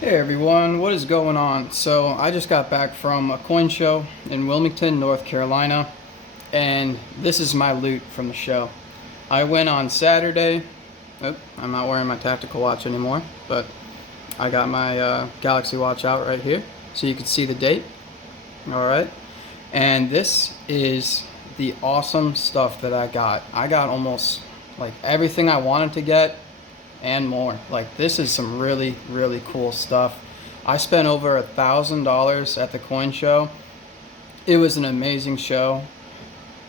Hey everyone, what is going on? So I just got back from a coin show in Wilmington, North Carolina, and this is my loot from the show. I went on Saturday. Oh, I'm not wearing my tactical watch anymore, but I got my Galaxy watch out right here so you can see the date. Alright, and this is the awesome stuff that I got. I got almost like everything I wanted to get and more. Like, this is some really cool stuff. I spent over $1,000 at the coin show. It was an amazing show.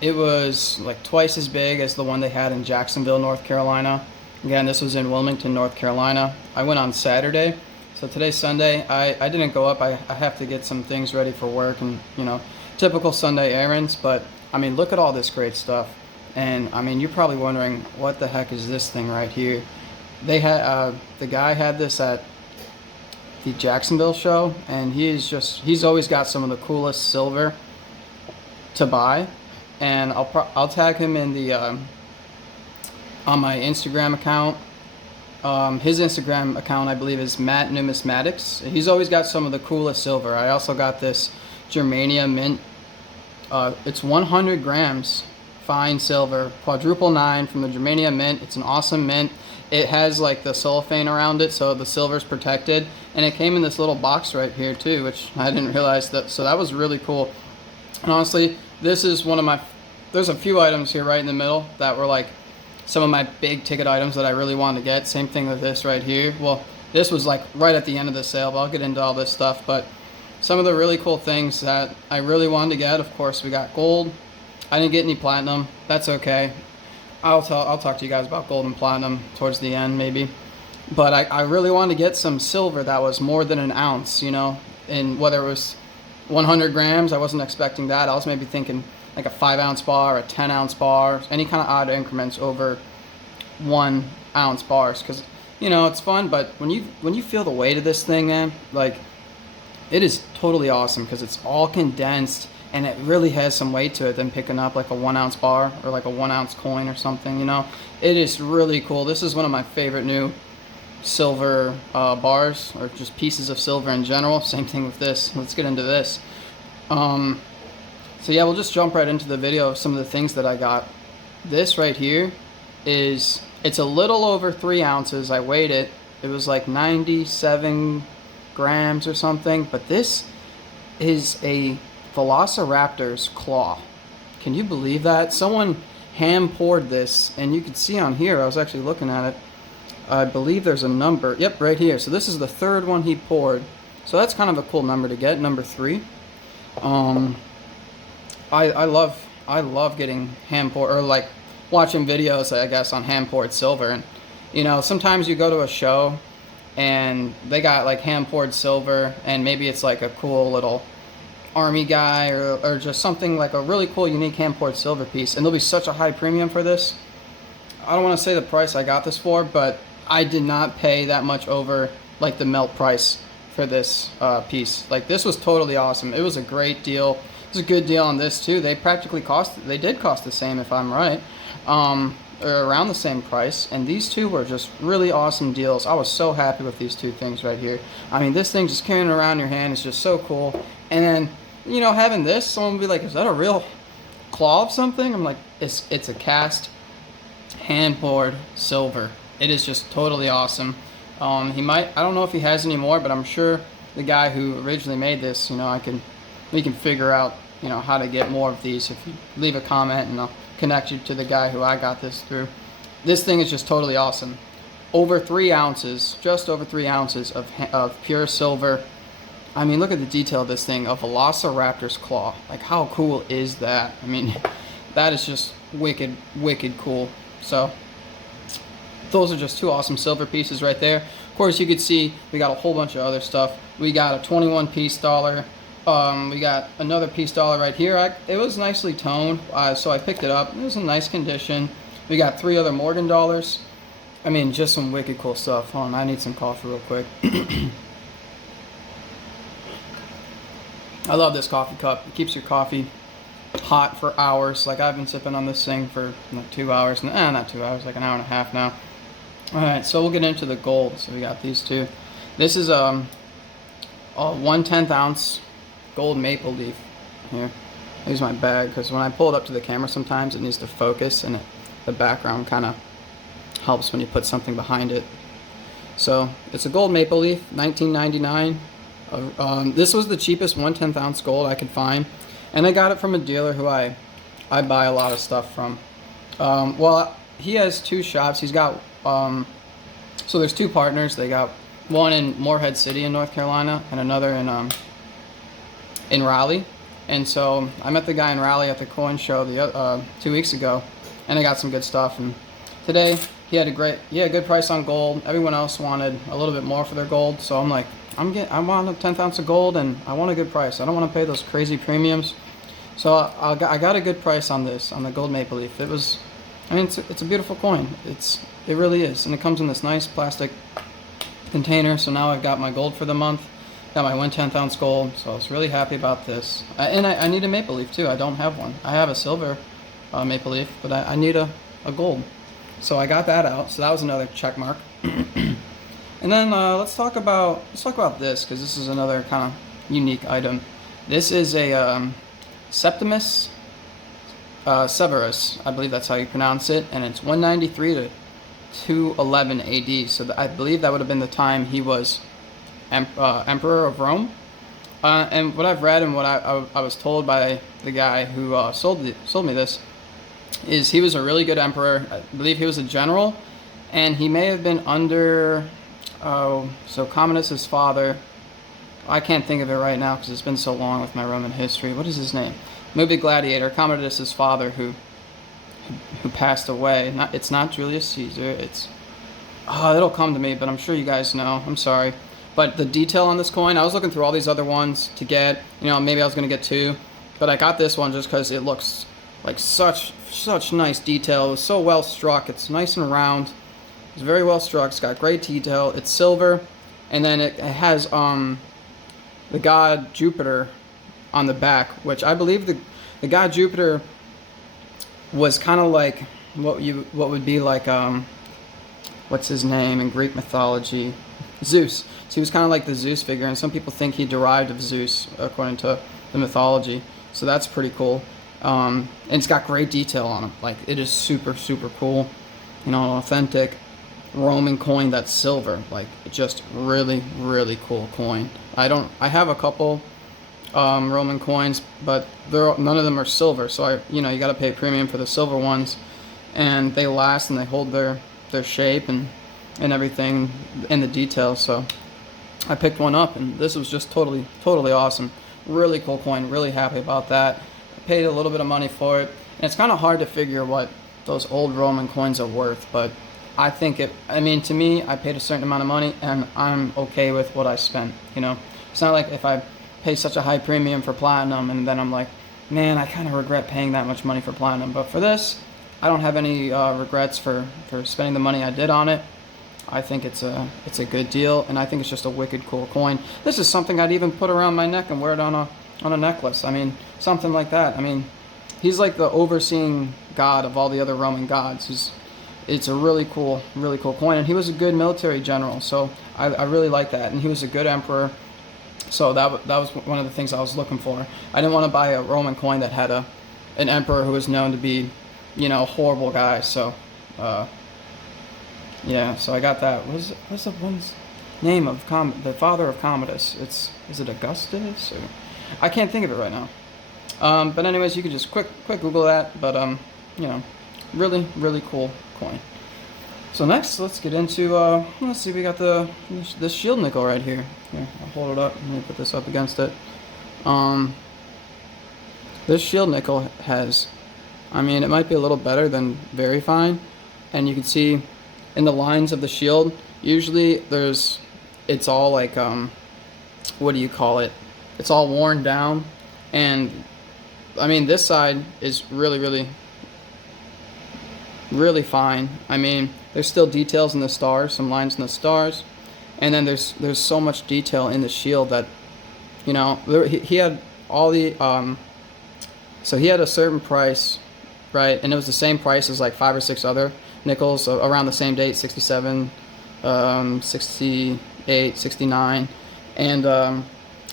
It was like twice as big as the one they had in Jacksonville, North Carolina. Again, this was in Wilmington, North Carolina. I went on Saturday, so today's Sunday. I didn't go up. I have to get some things ready for work and, typical Sunday errands. But I mean, look at all this great stuff. And I mean, you're probably wondering, what the heck is this thing right here? They had the guy had this at the Jacksonville show, and he's always got some of the coolest silver to buy, and I'll tag him in the on my Instagram account. His Instagram account, I believe, is Matt Numismatics. He's always got some of the coolest silver. I also got this Germania mint. It's 100 grams fine silver, quadruple 9 from the Germania mint. It's an awesome mint. It has like the cellophane around it, so the silver's protected, and it came in this little box right here too, which I didn't realize that. So that was really cool. And honestly, this is one of my. There's a few items here right in the middle that were like some of my big ticket items that I really wanted to get. Same thing with this right here. Well, this was like right at the end of the sale, but I'll get into all this stuff. But some of the really cool things that I really wanted to get, of course, we got gold. I didn't get any platinum. That's okay. I'll talk to you guys about gold and platinum towards the end maybe. But I really wanted to get some silver that was more than an ounce, and whether it was 100 grams, I wasn't expecting that. I was maybe thinking like a 5-ounce bar, a 10-ounce bar, any kind of odd increments over 1-ounce bars, because it's fun. But when you feel the weight of this thing, man, like, it is totally awesome because it's all condensed. And it really has some weight to it than picking up like a 1-ounce bar or like a 1-ounce coin or something, It is really cool. This is one of my favorite new silver bars, or just pieces of silver in general. Same thing with this. Let's get into this. So yeah, we'll just jump right into the video of some of the things that I got. This right here it's a little over 3 ounces. I weighed it. It was like 97 grams or something. But this is a Velociraptor's claw. Can you believe that? Someone hand poured this, and you can see on here, I was actually looking at it, I believe there's a number. Yep, right here. So this is the third one he poured. So that's kind of a cool number to get, number 3. I love getting hand poured, or like watching videos, I guess, on hand poured silver. And sometimes you go to a show and they got like hand poured silver, and maybe it's like a cool little army guy or just something like a really cool unique hand poured silver piece, and there'll be such a high premium for this. I don't want to say the price I got this for, but I did not pay that much over like the melt price for this piece. Like, this was totally awesome. It was a great deal. It was a good deal on this too. They did cost the same, if I'm right, or around the same price, and these two were just really awesome deals. I was so happy with these two things right here. I mean, this thing just carrying around your hand is just so cool. And then having this, someone will be like, is that a real claw of something? I'm like, it's a cast hand poured silver. It is just totally awesome. I don't know if he has any more, but I'm sure the guy who originally made this, we can figure out how to get more of these. If you leave a comment, and I'll connect you to the guy who I got this through. This thing is just totally awesome. Over 3 ounces, just over 3 ounces of pure silver. I mean, look at the detail of this thing, a Velociraptor's claw. Like, how cool is that? I mean, that is just wicked cool. So those are just 2 awesome silver pieces right there. Of course, you could see we got a whole bunch of other stuff. We got a 21 piece dollar. We got another piece dollar right here. It was nicely toned, so I picked it up. It was in nice condition. We got 3 other Morgan dollars. I mean, just some wicked cool stuff. Hold on, I need some coffee real quick. I love this coffee cup. It keeps your coffee hot for hours. Like, I've been sipping on this thing for like 2 hours. Not 2 hours, like an hour and a half now. Alright, so we'll get into the gold. So we got these two. This is a 1/10 ounce gold maple leaf. Here, here's my bag, because when I pull it up to the camera sometimes it needs to focus, and the background kind of helps when you put something behind it. So it's a gold maple leaf, $19.99. This was the cheapest 1/10 ounce gold I could find, and I got it from a dealer who I buy a lot of stuff from. Well, he has two shops. He's got so there's two partners. They got one in Morehead City in North Carolina and another in Raleigh. And so I met the guy in Raleigh at the coin show 2 weeks ago, and I got some good stuff. And today he had a good price on gold. Everyone else wanted a little bit more for their gold, so I'm like, I want a 1/10 ounce of gold, and I want a good price. I don't want to pay those crazy premiums. So I got a good price on this, on the gold maple leaf. It's a beautiful coin. It really is, and it comes in this nice plastic container. So now I've got my gold for the month, got my 1/10 ounce gold. So I was really happy about this. And I need a maple leaf too. I don't have one. I have a silver maple leaf, but I need a gold. So I got that out. So that was another check mark. And then let's talk about this, because this is another kind of unique item. This is a Septimus Severus, I believe that's how you pronounce it, and it's 193 to 211 AD. So I believe that would have been the time he was emperor of Rome. And what I've read and what I was told by the guy who sold me this is he was a really good emperor. I believe he was a general, and he may have been under so Commodus's father. I can't think of it right now because it's been so long with my Roman history. What is his name? Movie Gladiator. Commodus's father who passed away. It's not Julius Caesar. It'll come to me, but I'm sure you guys know. I'm sorry. But the detail on this coin, I was looking through all these other ones to get, maybe I was going to get two, but I got this one just because it looks like such nice detail. It was so well struck. It's nice and round. It's very well struck. It's got great detail. It's silver, and then it has the god Jupiter on the back, which I believe the god Jupiter was kind of like what would be like what's his name in Greek mythology? Zeus. So he was kind of like the Zeus figure, and some people think he derived of Zeus according to the mythology. So that's pretty cool. And it's got great detail on it. Like, it is super cool. An authentic Roman coin that's silver. Like, just really cool coin. I have a couple Roman coins, but none of them are silver. So you got to pay a premium for the silver ones, and they last and they hold their shape and everything in the details. So I picked one up, and this was just totally awesome. Really cool coin. Really happy about that. I paid a little bit of money for it, and it's kind of hard to figure what those old Roman coins are worth, but I think to me, I paid a certain amount of money, and I'm okay with what I spent. It's not like if I pay such a high premium for platinum and then I'm like, man, I kind of regret paying that much money for platinum. But for this, I don't have any regrets for spending the money I did on it. I think it's a good deal, and I think it's just a wicked cool coin. This is something I'd even put around my neck and wear it on a necklace. Something like that. He's like the overseeing god of all the other Roman gods. It's a really cool coin, and he was a good military general, so I really like that. And he was a good emperor, so that was one of the things I was looking for. I didn't want to buy a Roman coin that had an emperor who was known to be, a horrible guy. So, yeah, so I got that. What's the one's name of the father of Commodus? Is it Augustus? Or, I can't think of it right now. But anyways, you could just quick Google that. But really cool coin. So next, let's get into let's see. We got this shield nickel right here. Here, I'll hold it up. Let me put this up against it. This shield nickel has, it might be a little better than very fine, and you can see in the lines of the shield. Usually, it's all like what do you call it? It's all worn down, and this side is really fine. There's still details in the stars, some lines in the stars, and then there's so much detail in the shield that, he had all the so he had a certain price, right? And it was the same price as like 5 or 6 other nickels around the same date, 67, 68, 69, and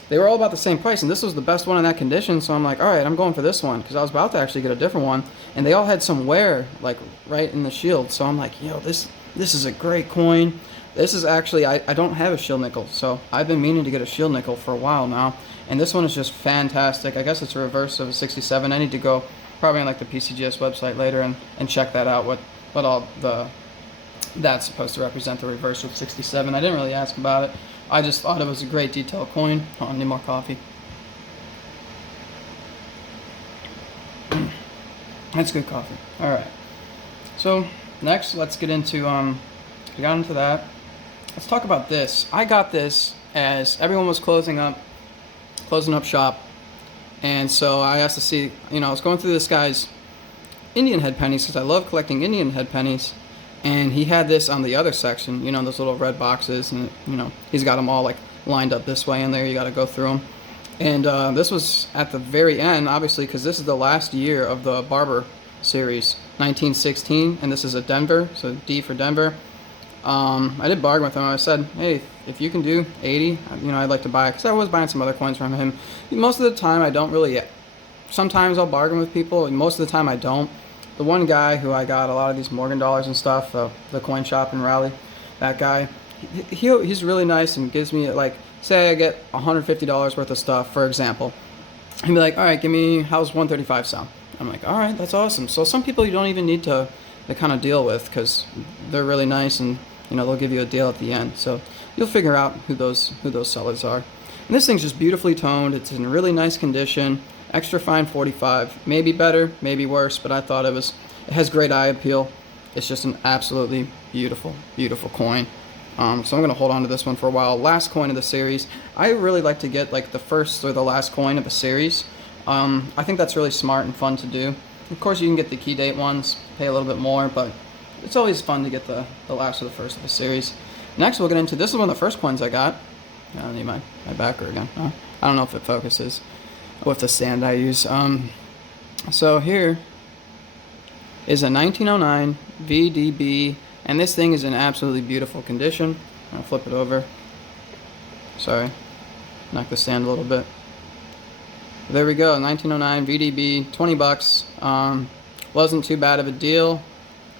they were all about the same price, and this was the best one in that condition. So I'm like, all right, I'm going for this one, because I was about to actually get a different one, and they all had some wear like right in the shield. So I'm like, yo, this is a great coin. This is actually, I don't have a shield nickel, so I've been meaning to get a shield nickel for a while now, and this one is just fantastic. I guess it's a reverse of a 67. I need to go probably on like the PCGS website later and check that out, what all that's supposed to represent, the reverse of 67. I didn't really ask about it. I just thought it was a great detail coin. Oh, I need more coffee. That's good coffee. All right. So next, let's get into we got into that. Let's talk about this. I got this as everyone was closing up shop, and so I asked to see. I was going through this guy's Indian head pennies because I love collecting Indian head pennies, and he had this on the other section. Those little red boxes, and he's got them all like lined up this way, and there you got to go through them. And this was at the very end, obviously, because this is the last year of the Barber series, 1916, and this is a Denver, so D for Denver. I did bargain with him. I said, hey, if you can do 80, I'd like to buy it, because I was buying some other coins from him. Most of the time, I don't really. Sometimes I'll bargain with people, and most of the time I don't. The one guy who I got a lot of these Morgan dollars and stuff, the coin shop in Raleigh, that guy, he's really nice and gives me, like, say I get $150 worth of stuff, for example. He'd be like, all right, how's 135 sound? I'm like, all right, that's awesome. So some people you don't even need to kind of deal with, because they're really nice, and they'll give you a deal at the end. So you'll figure out who those sellers are. And this thing's just beautifully toned. It's in really nice condition. Extra fine 45. Maybe better, maybe worse, but I thought it has great eye appeal. It's just an absolutely beautiful, beautiful coin. So I'm going to hold on to this one for a while. Last coin of the series. I really like to get like the first or the last coin of a series. I think that's really smart and fun to do. Of course, you can get the key date ones, pay a little bit more, but it's always fun to get the last or the first of the series. Next, we'll get into, this is one of the first coins I got. I don't need my backer again. I don't know if it focuses with the stand I use. So here is a 1909 VDB, and this thing is in absolutely beautiful condition. I'll flip it over. Sorry, knock the stand a little bit. There we go, 1909 VDB, 20 bucks. Wasn't too bad of a deal.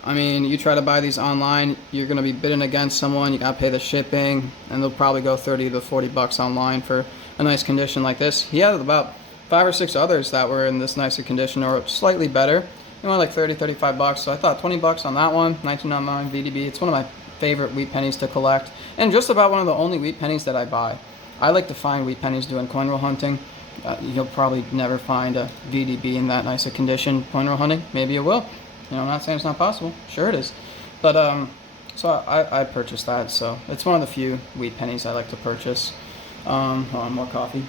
I mean, you try to buy these online, you're going to be bidding against someone, you got to pay the shipping, and they'll probably go 30 to 40 bucks online for a nice condition like this. He had about 5 or 6 others that were in this nicer condition or slightly better. They went like 30, 35 bucks, so I thought 20 bucks on that one, 1909 VDB. It's one of my favorite wheat pennies to collect, and just about one of the only wheat pennies that I buy. I like to find wheat pennies doing coin roll hunting. You'll probably never find a VDB in that nice a condition coin roll hunting. Maybe you will. I'm not saying it's not possible. Sure it is. But so I purchased that. So it's one of the few wheat pennies I like to purchase. Hold on, more coffee.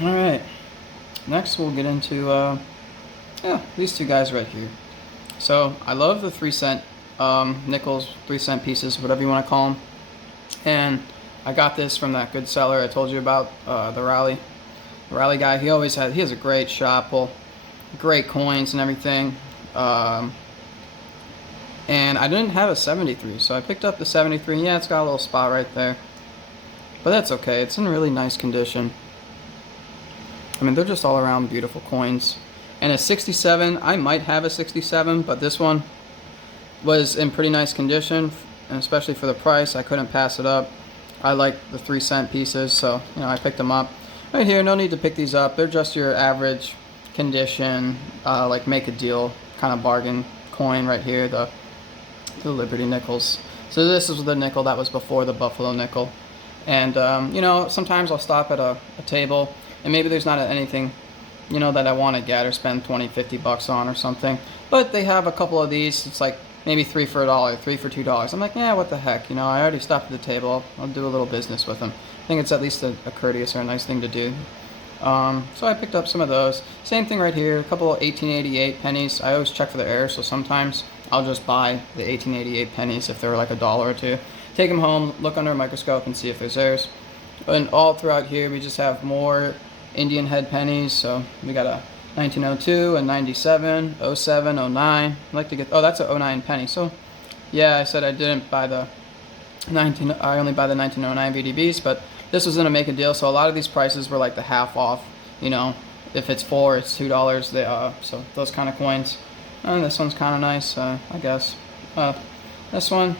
All right. Next we'll get into these two guys right here. So I love the 3-cent nickels, 3-cent pieces, whatever you want to call them. And I got this from that good seller I told you about, the Raleigh guy. He has a great shop, well, great coins and everything. And I didn't have a 73, so I picked up the 73. Yeah, it's got a little spot right there, but that's okay. It's in really nice condition. I mean, they're just all around beautiful coins. And a 67, I might have a 67, but this one was in pretty nice condition, and especially for the price, I couldn't pass it up. I like the 3-cent pieces, so I picked them up. Right here, no need to pick these up. They're just your average condition, like make a deal kind of bargain coin right here, the Liberty nickels. So this is the nickel that was before the Buffalo nickel. And sometimes I'll stop at a table, and maybe there's not anything that I want to get or spend 20, 50 bucks on or something, but they have a couple of these. It's like maybe 3 for $1, 3 for $2. I'm like, yeah, what the heck? I already stopped at the table. I'll do a little business with them. I think it's at least a courteous or a nice thing to do. So I picked up some of those. Same thing right here, a couple of 1888 pennies. I always check for the error, so sometimes I'll just buy the 1888 pennies if they're like $1 or $2. Take them home, look under a microscope, and see if there's errors. And all throughout here, we just have more Indian head pennies. So we got a 1902, a 97, 07, 09. I like to get, oh, that's a 09 penny. So yeah, I said I didn't buy the I only buy the 1909 VDBs, but this was gonna make a deal, so a lot of these prices were like the half off. You know, if it's 4, it's $2. So those kind of coins. And this one's kind of nice, I guess. This one,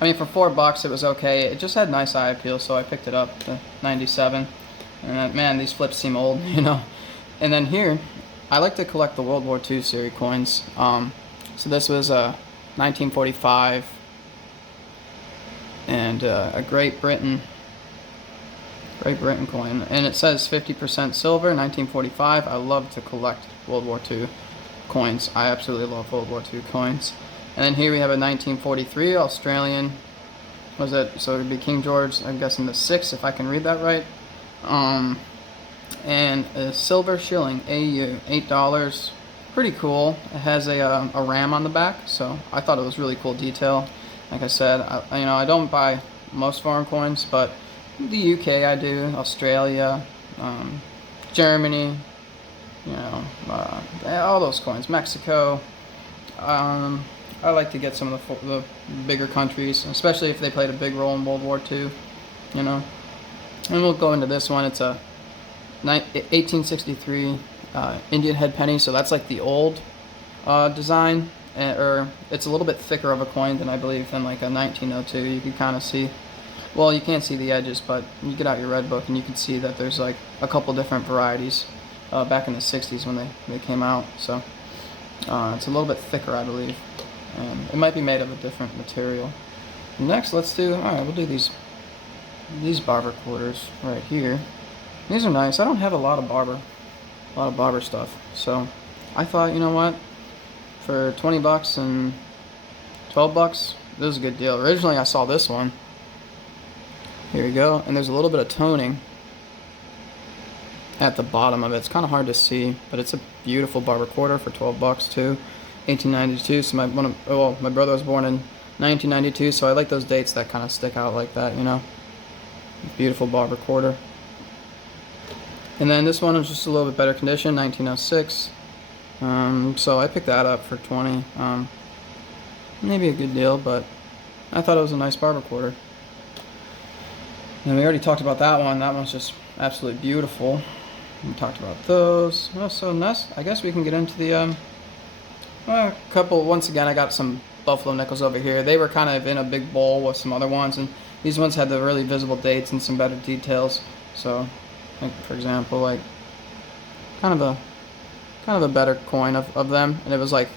I mean, for $4 it was okay. It just had nice eye appeal, so I picked it up. The 97. And man, these flips seem old, you know. And then here, I like to collect the World War II series coins. So this was a 1945 and a Great Britain coin, and it says 50% silver, 1945. I love to collect World War II coins. I absolutely love World War II coins. And then here we have a 1943 Australian. Was it? So it would be King George. I'm guessing the 6th, if I can read that right. And a silver shilling, AU, $8. Pretty cool. It has a ram on the back, so I thought it was really cool detail. Like I said, I don't buy most foreign coins, but the UK I do, Australia, Germany, all those coins, Mexico. I like to get some of the bigger countries, especially if they played a big role in World War II, you know. And we'll go into this one. It's a 1863 Indian head penny, so that's like the old design, or it's a little bit thicker of a coin than I believe than like a 1902. You can kind of see, well, you can't see the edges, but you get out your red book and you can see that there's like a couple different varieties back in the 60s when they came out. So it's a little bit thicker, I believe, and it might be made of a different material. Next, we'll do these Barber quarters right here. These are nice. I don't have a lot of Barber stuff, so I thought, you know what, for $20 and $12, this is a good deal. Originally, I saw this one. Here we go, and there's a little bit of toning at the bottom of it. It's kind of hard to see, but it's a beautiful Barber quarter for $12 too. 1892. So my brother was born in 1992, so I like those dates that kind of stick out like that, you know. Beautiful Barber quarter. And then this one was just a little bit better condition, 1906. So I picked that up for 20. Maybe a good deal, but I thought it was a nice Barber quarter. And we already talked about that one. That one's just absolutely beautiful. We talked about those. Well, so next, I guess we can get into the couple. Once again, I got some Buffalo nickels over here. They were kind of in a big bowl with some other ones, and these ones had the really visible dates and some better details. So, like for example, like kind of a better coin of them, and it was like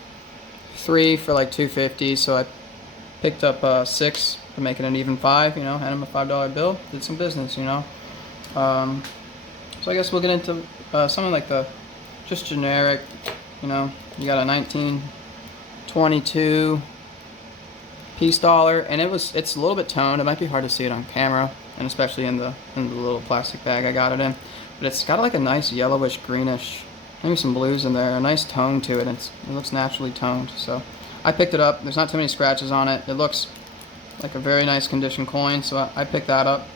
3 for like $2.50. So I picked up 6 to make it an even 5. You know, had him a $5 bill. Did some business, you know. So I guess we'll get into something like the just generic. You know, you got a 1922 piece dollar, and it's a little bit toned. It might be hard to see it on camera, and especially in the little plastic bag I got it in. But it's got like a nice yellowish greenish, maybe some blues in there, a nice tone to it. It looks naturally toned. So I picked it up. There's not too many scratches on it. It looks like a very nice condition coin, so I picked that up.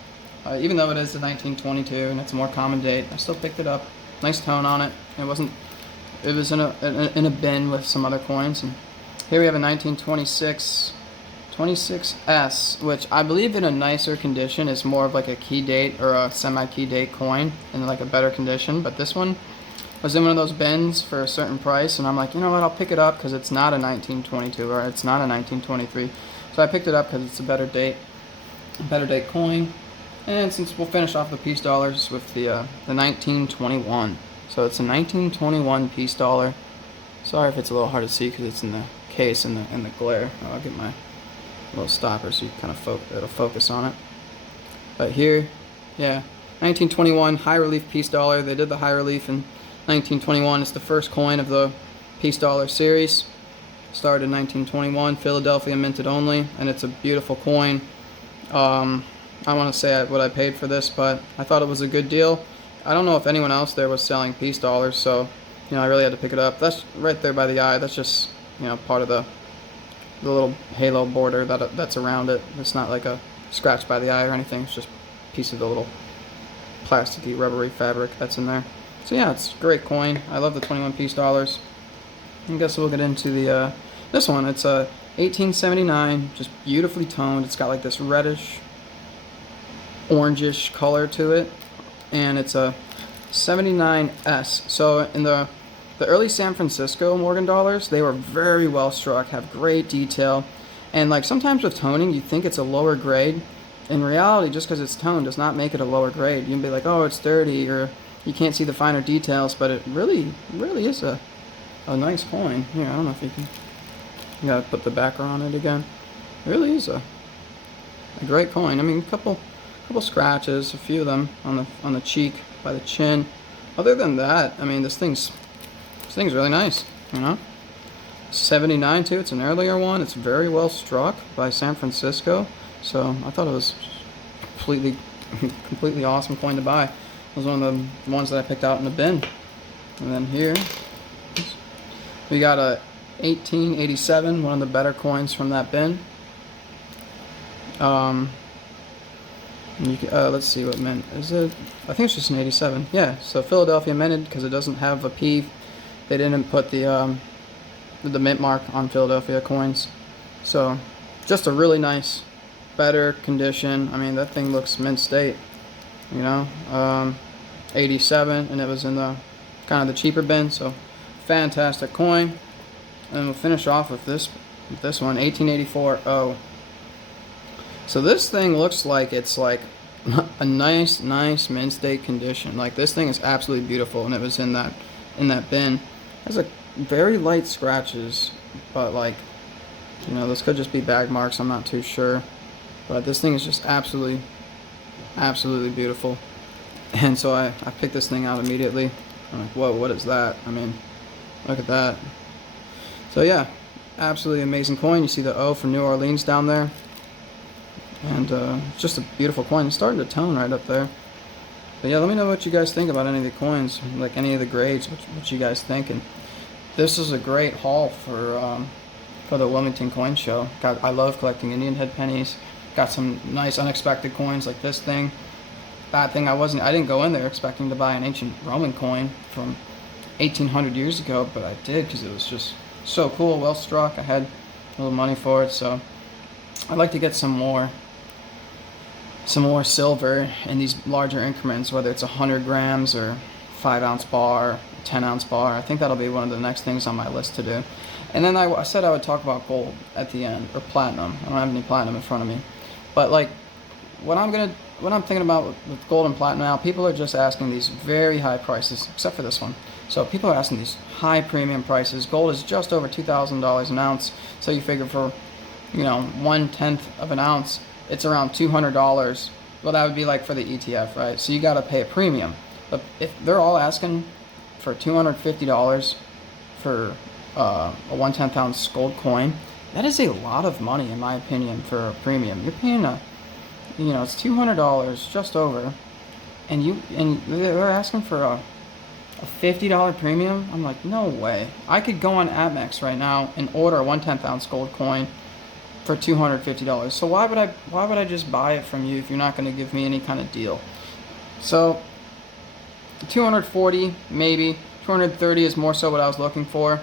Even though it is the 1922 and it's a more common date, I still picked it up. Nice tone on it. It was in a bin with some other coins. And here we have a 1926 which I believe in a nicer condition is more of like a key date or a semi-key date coin in like a better condition. But this one was in one of those bins for a certain price, and I'm like, you know what, I'll pick it up because it's not a 1922 or it's not a 1923. So I picked it up because it's a better date coin. And since we'll finish off the piece dollars with the 1921. So it's a 1921 piece dollar. Sorry if it's a little hard to see because it's in the case and the glare. I'll get my little stopper so you kind of it'll focus on it. But here, yeah, 1921 high relief piece dollar. They did the high relief in 1921. It's the first coin of the piece dollar series. Started in 1921, Philadelphia minted only, and it's a beautiful coin. I want to say what I paid for this, but I thought it was a good deal. I don't know if anyone else there was selling piece dollars, so I really had to pick it up. That's right there by the eye. That's just part of the little halo border that's around it. It's not like a scratch by the eye or anything. It's just a piece of the little plasticky, rubbery fabric that's in there. So yeah, it's a great coin. I love the 21 piece dollars. I guess we'll get into the this one. It's a 1879, just beautifully toned. It's got like this reddish, orangish color to it, and it's a 79S. So in the early San Francisco Morgan dollars, they were very well struck, have great detail, and like sometimes with toning, you think it's a lower grade. In reality, just because it's toned does not make it a lower grade. You can be like, oh, it's dirty, or you can't see the finer details, but it really is a nice coin. Here, I don't know if you can. You gotta put the backer on it again. It really is a great coin. I mean, a couple scratches, a few of them on the cheek by the chin. Other than that, I mean, this thing's really nice. You know, 79 too. It's an earlier one. It's very well struck by San Francisco. So I thought it was completely awesome coin to buy. It was one of the ones that I picked out in the bin. And then here we got a 1887, one of the better coins from that bin. Let's see what mint is it. I think it's just an 87. Yeah, so Philadelphia minted because it doesn't have a P. They didn't put the mint mark on Philadelphia coins. So just a really nice, better condition. I mean, that thing looks mint state. You know, 87, and it was in the kind of the cheaper bin. So fantastic coin. And we'll finish off with this one, 1884 O. So this thing looks like it's like a nice mint state condition. Like this thing is absolutely beautiful, and it was in that bin. It has a very light scratches, but like, you know, this could just be bag marks. I'm not too sure, but this thing is just absolutely beautiful. And so I picked this thing out immediately. I'm like, whoa, what is that? I mean, look at that. So yeah, absolutely amazing coin. You see the O for New Orleans down there. And just a beautiful coin. It's starting to tone right up there. But yeah, let me know what you guys think about any of the coins, like any of the grades, what you guys think. And this is a great haul for the Wilmington Coin Show. I love collecting Indian head pennies. Got some nice unexpected coins like this thing. That thing I didn't go in there expecting to buy an ancient Roman coin from 1800 years ago, but I did because it was just so cool, well struck. I had a little money for it, so I'd like to get some more silver in these larger increments, whether it's 100 grams or 5-ounce bar, 10-ounce bar. I think that'll be one of the next things on my list to do. And then I said I would talk about gold at the end, or platinum. I don't have any platinum in front of me, but like what I'm thinking about with gold and platinum now, people are just asking these very high prices, except for this one. So people are asking these high premium prices. Gold is just over $2,000 an ounce. So you figure for, you know, 1/10 of an ounce, it's around $200. Well, that would be like for the ETF, right? So you got to pay a premium. But if they're all asking for $250 for a 1/10 ounce gold coin, that is a lot of money in my opinion for a premium. You're paying it's $200 just over, and they're asking for a $50 premium. I'm like, no way. I could go on Amex right now and order a 1/10 ounce gold coin for $250. So why would I just buy it from you if you're not going to give me any kind of deal? So 240 maybe, 230 is more so what I was looking for.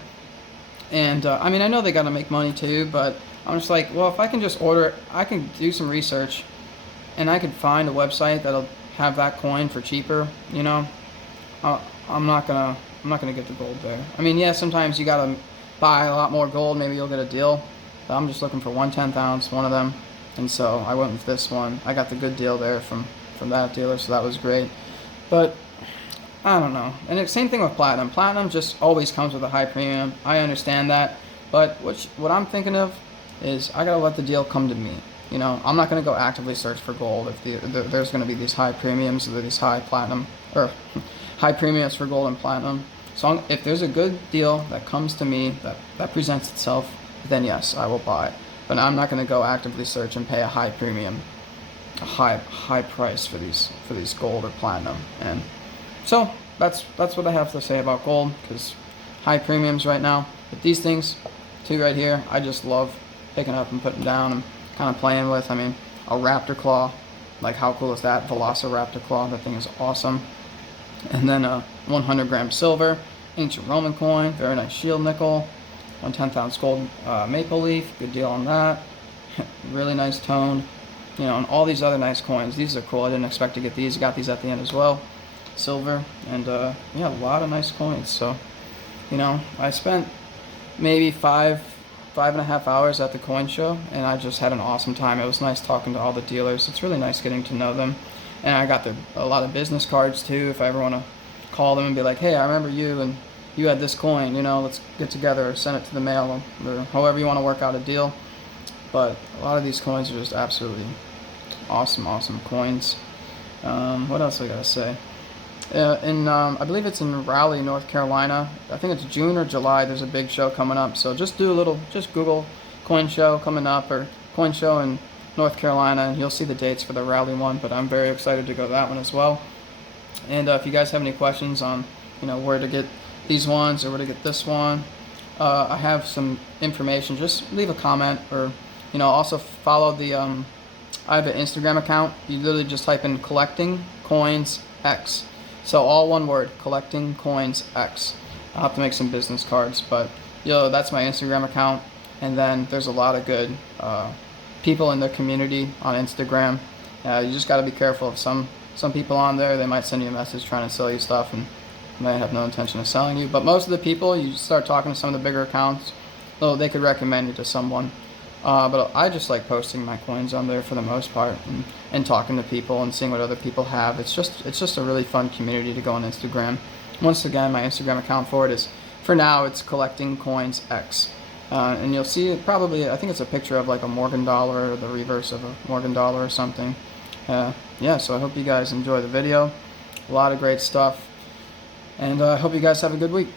And I mean, I know they got to make money too, but I'm just like, well, if I can just order it, I can do some research and I could find a website that'll have that coin for cheaper, you know. I'm not gonna get the gold there. I mean, yeah, sometimes you gotta buy a lot more gold, maybe you'll get a deal. But I'm just looking for 1/10 ounce, one of them, and so I went with this one. I got the good deal there from that dealer, so that was great. But I don't know. And it's same thing with platinum. Platinum just always comes with a high premium. I understand that, but what I'm thinking of is I gotta let the deal come to me. You know, I'm not gonna go actively search for gold if there's gonna be these high premiums or these high platinum or high premiums for gold and platinum. So if there's a good deal that comes to me that presents itself, then yes, I will buy it. But I'm not going to go actively search and pay a high premium, a high price for these gold or platinum. And so that's what I have to say about gold, because high premiums right now. But these things, two right here, I just love picking up and putting down and kind of playing with. I mean, a raptor claw, like how cool is that? Velociraptor claw, that thing is awesome. And then a 100 gram silver, ancient Roman coin, very nice shield nickel. on 10th ounce gold maple leaf. Good deal on that. Really nice tone. You know, and all these other nice coins. These are cool. I didn't expect to get these. Got these at the end as well. Silver. And yeah, a lot of nice coins. So, you know, I spent maybe 5.5 hours at the coin show, and I just had an awesome time. It was nice talking to all the dealers. It's really nice getting to know them. And I got a lot of business cards too, if I ever want to call them and be like, hey, I remember you, and you had this coin, you know, let's get together, or send it to the mail, or however you want to work out a deal. But a lot of these coins are just absolutely awesome coins. What else I gotta say? I believe it's in Raleigh, North Carolina. I think it's June or July. There's a big show coming up. So just Google coin show coming up, or coin show in North Carolina, and you'll see the dates for the Raleigh one. But I'm very excited to go to that one as well. And if you guys have any questions on, you know, where to get these ones or where to get this one, I have some information. Just leave a comment, or, you know, also follow the. I have an Instagram account. You literally just type in collecting coins X. So all one word, collecting coins X. I'll have to make some business cards, but that's my Instagram account. And then there's a lot of good people in the community on Instagram. You just got to be careful of some people on there. They might send you a message trying to sell you stuff, and they have no intention of selling you. But most of the people, you start talking to some of the bigger accounts, they could recommend you to someone. But I just like posting my coins on there for the most part, and talking to people and seeing what other people have. It's just a really fun community to go on Instagram. Once again, my Instagram account for it is, for now, it's collecting coins X. And you'll see it probably, I think it's a picture of like a Morgan dollar, or the reverse of a Morgan dollar or something. Yeah, so I hope you guys enjoy the video. A lot of great stuff. And I hope you guys have a good week.